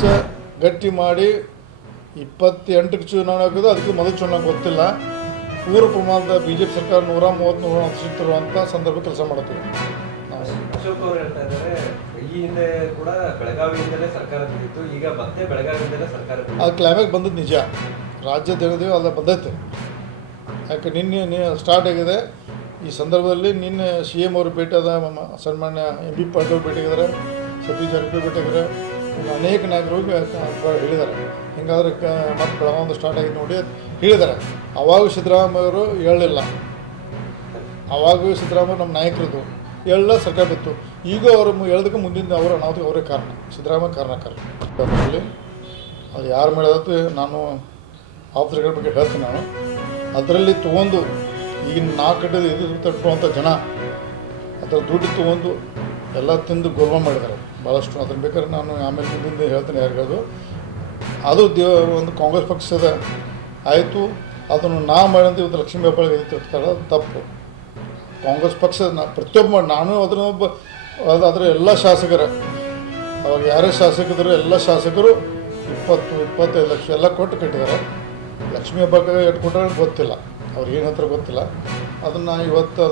ಪಕ್ಷ ಗಟ್ಟಿ ಮಾಡಿ 28ಕ್ಕೆ ಚುನಾವಣೆ ಆಗೋದು, ಅದಕ್ಕೆ ಮೊದಲು ಚುನಾವಣೆ ಗೊತ್ತಿಲ್ಲ. ಪೂರ್ವ ಪ್ರಮಾಣದ BJP ಸರ್ಕಾರ 130-140 ಸೀಟ್ ತರುವಂಥ ಸಂದರ್ಭ ಕೆಲಸ ಮಾಡುತ್ತೀವಿ ನಾವು. ಅಶೋಕ್ ಅವರು ಹೇಳ್ತಾ ಇದ್ದಾರೆ, ಈ ಹಿಂದೆ ಕೂಡ ಬೆಳಗಾವಿಯಿಂದಲೇ ಸರ್ಕಾರ ಬಿದ್ದಿತ್ತು, ಈಗ ಮತ್ತೆ ಬೆಳಗಾವಿಯಿಂದಲೇ ಸರ್ಕಾರ ಬಿದ್ದಿತ್ತು. ಅದು ಕ್ಲೈಮ್ಯಾಕ್ಸ್ ಬಂದದ್ದು ನಿಜ, ರಾಜ್ಯದ ಹೇಳಿದೆವು ಅಲ್ಲ ಬಂದೈತೆ. ಯಾಕೆ ನಿನ್ನೆ ಸ್ಟಾರ್ಟ್ ಆಗಿದೆ. ಈ ಸಂದರ್ಭದಲ್ಲಿ ನಿನ್ನೆ CM ಅವರು ಭೇಟಿಯಾದ, ಸನ್ಮಾನ್ಯ MP ಪಾಟೀಲ್ ಅವರು ಭೇಟಿಯಾಗಿದ್ದಾರೆ, ಸತೀಶ್ ಜಾರಕಿಹೊಳಿ ಭೇಟಿಯಾಗಿದ್ದಾರೆ, ಇನ್ನು ಅನೇಕ ನಾಯಕರು ಹೇಳಿದ್ದಾರೆ. ಹಿಂಗಾದ್ರೆ ಮತ್ತೆ ಬೆಳಗಾವಿ ಸ್ಟಾರ್ಟ್ ಆಗಿದೆ ನೋಡಿ ಹೇಳಿದ್ದಾರೆ. ಅವಾಗ ಸಿದ್ದರಾಮಯ್ಯ ಅವರು ಹೇಳಲಿಲ್ಲ, ಅವಾಗ ಸಿದ್ದರಾಮಯ್ಯ ನಮ್ಮ ನಾಯಕರದ್ದು ಎಲ್ಲ ಸರ್ಕಾರ ಬಿತ್ತು. ಈಗ ಅವರು ಹೇಳೋದಕ್ಕೆ ಮುಂದಿನ ಅವರ ಅನಾಹುತಕ್ಕೆ ಅವರೇ ಕಾರಣ, ಸಿದ್ದರಾಮಯ್ಯ ಕಾರಣಕಾರ. ಅದು ಯಾರು ಮಾಡೋದಕ್ಕೆ ನಾನು ಆಫ್ಸರ್ಗಳ ಬಗ್ಗೆ ಹೇಳ್ತೀನಿ. ನಾನು ಅದರಲ್ಲಿ ತೊಗೊಂಡು ಈಗಿನ 4 ಗಂಟೆ ಇದು ತಟ್ಟುವಂಥ ಜನ ಅದರ ದುಡ್ಡು ತೊಗೊಂಡು ಎಲ್ಲ ತಿಂದು ಗೋಲ್ಮ ಮಾಡಿದ್ದಾರೆ ಭಾಳಷ್ಟು. ಅದನ್ನು ಬೇಕಾದ್ರೆ ನಾನು ಆಮೇಲೆ ಮುಂದಿನ ಹೇಳ್ತೀನಿ ಯಾರಿಗದು. ಅದು ಒಂದು ಕಾಂಗ್ರೆಸ್ ಪಕ್ಷದ ಆಯಿತು, ಅದನ್ನು ನಾ ಮಾಡಿದಂಥ ಇವತ್ತು ಲಕ್ಷ್ಮೀ ಹೆಬ್ಬಾಳ್ಗೆ ತಿರ್ತಾರೆ, ಅದು ತಪ್ಪು. ಕಾಂಗ್ರೆಸ್ ಪಕ್ಷದ ಪ್ರತಿಯೊಬ್ಬ ನಾನು ಅದರ ಎಲ್ಲ ಶಾಸಕರ, ಅವಾಗ ಯಾರೇ ಶಾಸಕರು ಎಲ್ಲ ಶಾಸಕರು 20-25 ಲಕ್ಷ ಎಲ್ಲ ಕೊಟ್ಟು ಕಟ್ಟಿದ್ದಾರೆ. ಲಕ್ಷ್ಮೀ ಹೆಬ್ಬಾಳ್ಗೆ ಇಟ್ಕೊಂಡ್ರೆ ಗೊತ್ತಿಲ್ಲ, ಅವ್ರಿಗೆ ಏನು ಹತ್ರ ಗೊತ್ತಿಲ್ಲ. ಅದನ್ನು ಇವತ್ತು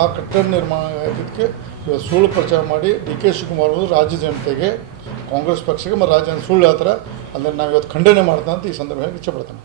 ಆ ಕಟ್ಟಡ ನಿರ್ಮಾಣ ಆಗಿದ್ದಕ್ಕೆ ಇವತ್ತು ಸುಳ್ಳು ಪ್ರಚಾರ ಮಾಡಿ DK ಶಿವಕುಮಾರ್ ಅವರು ರಾಜ್ಯ ಜನತೆಗೆ, ಕಾಂಗ್ರೆಸ್ ಪಕ್ಷಕ್ಕೆ ಮತ್ತು ರಾಜ್ಯ ಸುಳ್ಳು ಹೇಳ್ತಾರೆ. ಅದನ್ನು ನಾವು ಇವತ್ತು ಖಂಡನೆ ಮಾಡ್ತಾ ಅಂತ ಈ ಸಂದರ್ಭದಲ್ಲಿ ಇಚ್ಛೆ ಪಡ್ತೇನೆ.